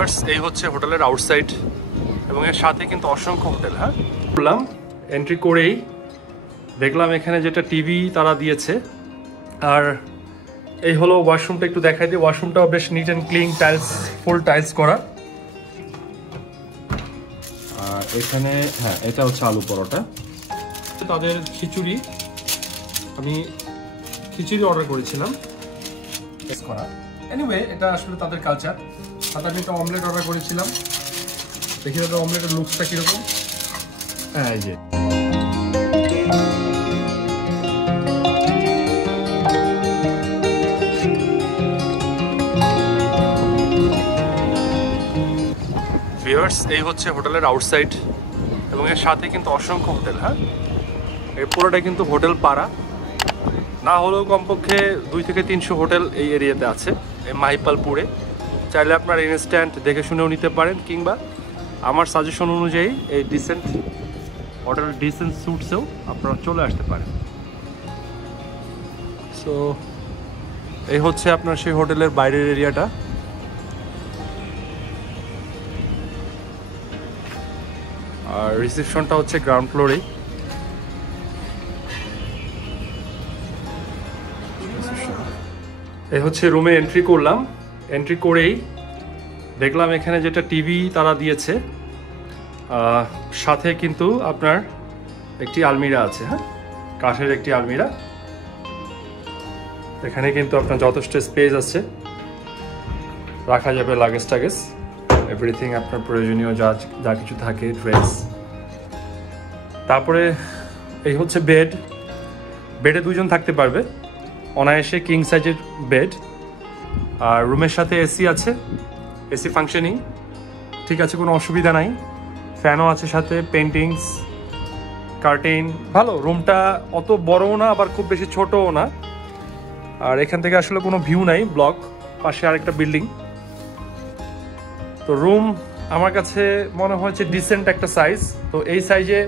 Viewers, এই হচ্ছে হোটেলের আউটসাইড এবং এর সাথে কিন্তু অসংখ্য হোটেল। হ্যাঁ, বললাম এন্ট্রি করেই দেখলাম এখানে যেটা টিভি তারা দিয়েছে। আর এই হলো ওয়াশরুমটা, একটু দেখাই দিই। ওয়াশরুমটাও বেশ neat and clean, tiles, full tiles করা। আর এখানে হ্যাঁ, এটা হচ্ছে আলু পরোটা। তাদের খিচুড়ি, আমি খিচুড়ি অর্ডার করেছিলাম করা। এনিওয়ে, এটা আসলে তাদের কালচার। আর আমি একটা অমলেট অর্ডার করেছিলাম, দেখি তাদের অমলেটের লুকসটা কীরকম। হ্যাঁ, এই যে ভিউয়ার্স, এই হচ্ছে হোটেলের আউটসাইড এবং এর সাথে কিন্তু অসংখ্য হোটেল। হ্যাঁ, এই পুরোটা কিন্তু হোটেল পাড়া, না হলেও কমপক্ষে 200 থেকে 300 হোটেল এই এরিয়াতে আছে, এই মাহিপালপুরে। চাইলে আপনারা ইনস্ট্যান্ট দেখে শুনেও নিতে পারেন, কিংবা আমার সাজেশন অনুযায়ী এই ডিসেন্ট হোটেল ডিসেন্ট স্যুটসেও আপনারা চলে আসতে পারেন। সো এই হচ্ছে আপনার সেই হোটেলের বাইরের এরিয়াটা। আর রিসেপশনটা হচ্ছে গ্রাউন্ড ফ্লোরেই। এই হচ্ছে রুমে এন্ট্রি করলাম। এন্ট্রি করেই দেখলাম এখানে যেটা টিভি তারা দিয়েছে, সাথে কিন্তু আপনার একটি আলমিরা আছে। হ্যাঁ, কাঠের একটি আলমিরা। এখানে কিন্তু আপনার যথেষ্ট স্পেস আছে, রাখা যাবে লাগেজ টাগেজ, এভরিথিং আপনার প্রয়োজনীয় যা কিছু থাকে, ড্রেস। তারপরে এই হচ্ছে বেড। বেডে 2 জন থাকতে পারবে অনায়াসে, কিং সাইজের বেড। আর রুমের সাথে এসি আছে, এসি ফাংশনিং ঠিক আছে, কোনো অসুবিধা নাই। ফ্যানও আছে সাথে, পেন্টিংস, কার্টেন, ভালো। রুমটা অত বড়ও না, আবার খুব বেশি ছোটও না। আর এখান থেকে আসলে কোনো ভিউ নাই, ব্লক পাশে আরেকটা বিল্ডিং। তো রুম আমার কাছে মনে হয়েছে ডিসেন্ট একটা সাইজ। তো এই সাইজে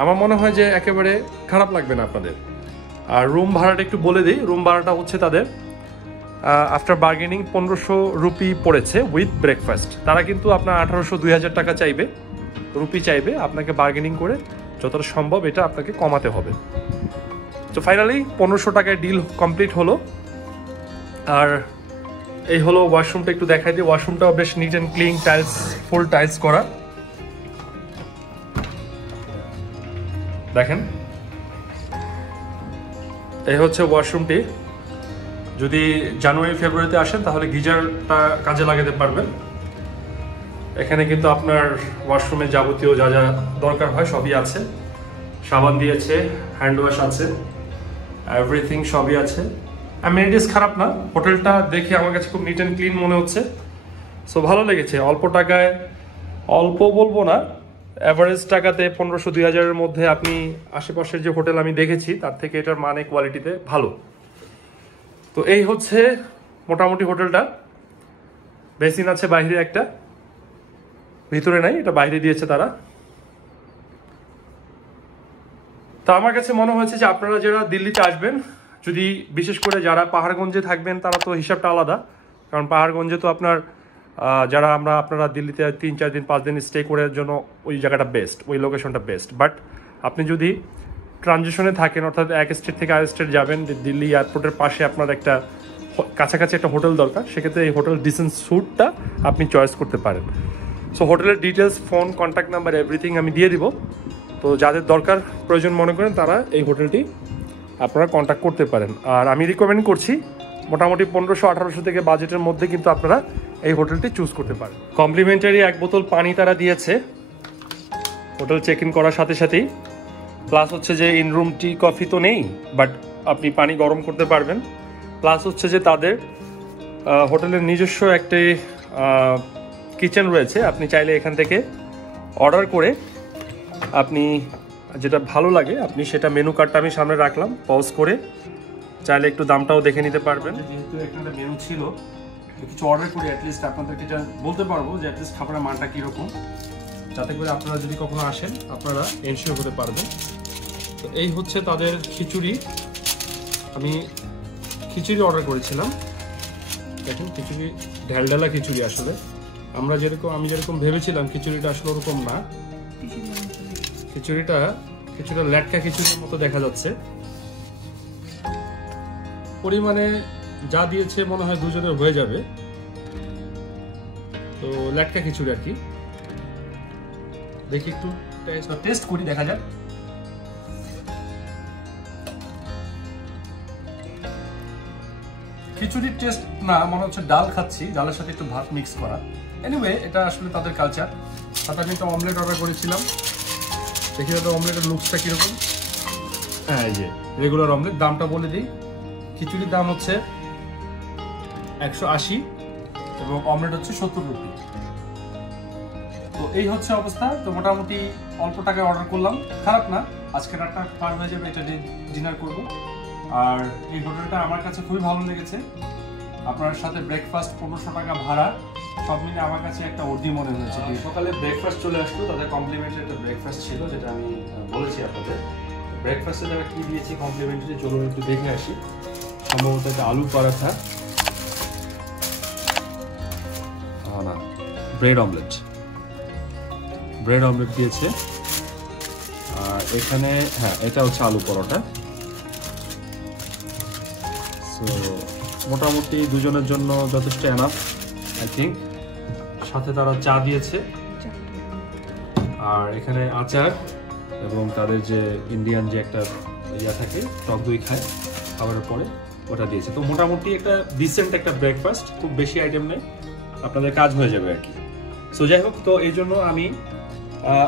আমার মনে হয় যে একেবারে খারাপ লাগবে না আপনাদের। আর রুম ভাড়াটা একটু বলে দিই। রুম ভাড়াটা হচ্ছে তাদের আফটার বার্গেনিং 1500 রুপি পড়েছে উইথ ব্রেকফাস্ট। তারা কিন্তু আপনার 1800-2000 টাকা চাইবে, রুপি চাইবে। আপনাকে বার্গেনিং করে যতটা সম্ভব এটা আপনাকে কমাতে হবে। তো ফাইনালি 1500 টাকায় ডিল কমপ্লিট হলো। আর এই হলো ওয়াশরুমটা, একটু দেখাই দিই। ওয়াশরুমটাও বেশ neat and clean, tiles, full tiles করা। দেখেন, এই হচ্ছে ওয়াশরুমটি। যদি জানুয়ারি ফেব্রুয়ারিতে আসেন তাহলে গিজারটা কাজে লাগাতে পারবেন। এখানে কিন্তু আপনার ওয়াশরুমে যাবতীয় যা যা দরকার হয় সবই আছে। সাবান দিয়েছে, হ্যান্ড ওয়াশ আছে, এভরিথিং সবই আছে। অ্যামেনিটিস খারাপ না। হোটেলটা দেখে আমার কাছে খুব নিট অ্যান্ড ক্লিন মনে হচ্ছে। সো ভালো লেগেছে। অল্প টাকায়, অল্প বলবো না, অ্যাভারেজ টাকাতে 1500-2000-এর মধ্যে আপনি আশেপাশের যে হোটেল আমি দেখেছি তার থেকে এটার মানে কোয়ালিটিতে ভালো। তো এই হচ্ছে মোটামুটি হোটেলটা। বেসিন আছে বাইরে একটা, ভিতরে নাই, এটা বাইরে দিয়েছে তারা। তো আমার কাছে মনে হয়েছে যে আপনারা যারা দিল্লিতে আসবেন, যদি বিশেষ করে যারা পাহাড়গঞ্জে থাকবেন, তারা তো হিসাবটা আলাদা। কারণ পাহাড়গঞ্জে তো আপনার যারা আপনারা দিল্লিতে 3-4 দিন 5 দিন স্টে করার জন্য ওই জায়গাটা বেস্ট, ওই লোকেশনটা বেস্ট। বাট আপনি যদি ট্রানজিশনে থাকেন, অর্থাৎ এক স্টেট থেকে আরেক স্টেট যাবেন, দিল্লি এয়ারপোর্টের পাশে আপনার একটা কাছাকাছি একটা হোটেল দরকার, সেক্ষেত্রে এই হোটেল ডিসেন্ট স্যুটটা আপনি চয়েস করতে পারেন। সো হোটেলের details, phone, contact number, everything আমি দিয়ে দিব। তো যাদের দরকার প্রয়োজন মনে করেন তারা এই হোটেলটি আপনারা কন্ট্যাক্ট করতে পারেন। আর আমি রিকমেন্ড করছি মোটামুটি 1500-1800 থেকে বাজেটের মধ্যে কিন্তু আপনারা এই হোটেলটি চুজ করতে পারেন। কমপ্লিমেন্টারি 1 বোতল পানি তারা দিয়েছে হোটেল চেক ইন করার সাথে সাথেই। প্লাস হচ্ছে যে ইন রুম টি কফি তো নেই, বাট আপনি পানি গরম করতে পারবেন। প্লাস হচ্ছে যে তাদের হোটেলের নিজস্ব একটি কিচেন রয়েছে। আপনি চাইলে এখান থেকে অর্ডার করে আপনি যেটা ভালো লাগে আপনি সেটা, মেনু কার্ডটা আমি সামনে রাখলাম, পজ করে চাইলে একটু দামটাও দেখে নিতে পারবেন। যেহেতু এখানে মেনু ছিল, কিছু অর্ডার করে অ্যাটলিস্ট আপনাদেরকে যা বলতে পারবো যে অ্যাটলিস্ট খাবারের মানটা কীরকম, যাতে করে আপনারা যদি কখনো আসেন আপনারা এনশিওর হতে পারবেন। তো এই হচ্ছে তাদের খিচুড়ি। আমি খিচুড়ি অর্ডার করেছিলাম। দেখুন খিচুড়ি, ঢালঢালা খিচুড়ি আসলে আমি যেরকম ভেবেছিলাম খিচুড়িটা আসলে ওরকম না। খিচুড়িটা কিছুটা ল্যাটকা খিচুড়ির মতো দেখা যাচ্ছে। পরিমাণে যা দিয়েছে মনে হয় দুজনের হয়ে যাবে, তো ল্যাটকা খিচুড়ি আর কি। দেখি একটু টেস্ট করি, দেখা যাক। খিচুড়ির টেস্ট না, মনে হচ্ছে ডাল খাচ্ছি, ডালের সাথে একটু ভাত মিক্স করা। এনিওয়ে এটা আসলে তাদের কালচার। সাথে আমি একটা অমলেট অর্ডার করেছিলাম, দেখি দাদা অমলেটের লুকসটা কিরকম। হ্যাঁ, এই যে রেগুলার অমলেট। দামটা বলে দিই, খিচুড়ির দাম হচ্ছে 180 এবং অমলেট হচ্ছে 70 রুপি। তো এই হচ্ছে অবস্থা। তো মোটামুটি অল্প টাকায় অর্ডার করলাম, খারাপ না। আজকে রাতটা পার হয়ে যাবে, এটা ডিনার করব। আর এই হোটেলটা আমার কাছে খুবই ভালো লেগেছে। আপনার সাথে ব্রেকফাস্ট, 1500 টাকা ভাড়া, সব মিলে আমার কাছে একটা অর্ধি মনে হয়েছে। সকালে ব্রেকফাস্ট চলে আসলো, তাদের কমপ্লিমেন্টারি একটা ব্রেকফাস্ট ছিল, যেটা আমি বলেছি আপনাদের। ব্রেকফাস্টে তারা কি দিয়েছে কমপ্লিমেন্টারি, চলুন একটু দেখে আসি। সম্ভবত একটা আলু পরাঠা, না ব্রেড অমলেট দিয়েছে। আর এখানে হ্যাঁ, এটা হচ্ছে আলু পরোটা। সো মোটামুটি দুজনের জন্য যথেষ্ট এনাফ আই থিঙ্ক। সাথে তারা চা দিয়েছে, আর এখানে আচার এবং তাদের যে ইন্ডিয়ান যে একটা ইয়া থাকে, টক দই খায় খাবারের পরে, ওটা দিয়েছে। তো মোটামুটি একটা ডিসেন্ট একটা ব্রেকফাস্ট, খুব বেশি আইটেম নেই, আপনাদের কাজ হয়ে যাবে আর কি। সো যাই হোক, তো এই জন্য আমি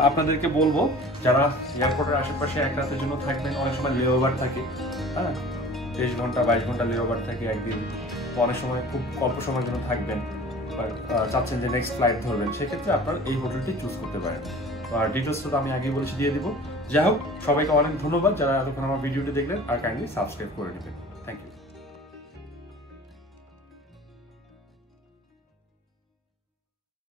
আপনাদেরকে বলবো, যারা এয়ারপোর্টের আশেপাশে এক রাতের জন্য থাকবেন, অনেক সময় লেওভার থাকে, হ্যাঁ 23 ঘন্টা 22 ঘন্টা লেওভার থাকে একদিন, তো অনেক সময় খুব অল্প সময়ের জন্য থাকবেন, চাচ্ছেন যে নেক্সট ফ্লাইট ধরবেন, সেক্ষেত্রে আপনার এই হোটেলটি চুজ করতে পারেন। আর ডিটেলসটা তো আমি আগেই বলেছি, দিয়ে দিব। যাই হোক, সবাইকে অনেক ধন্যবাদ যারা এতক্ষণ আমার ভিডিওটি দেখলেন, আর কাইন্ডলি সাবস্ক্রাইব করে নেবেন। Thank you.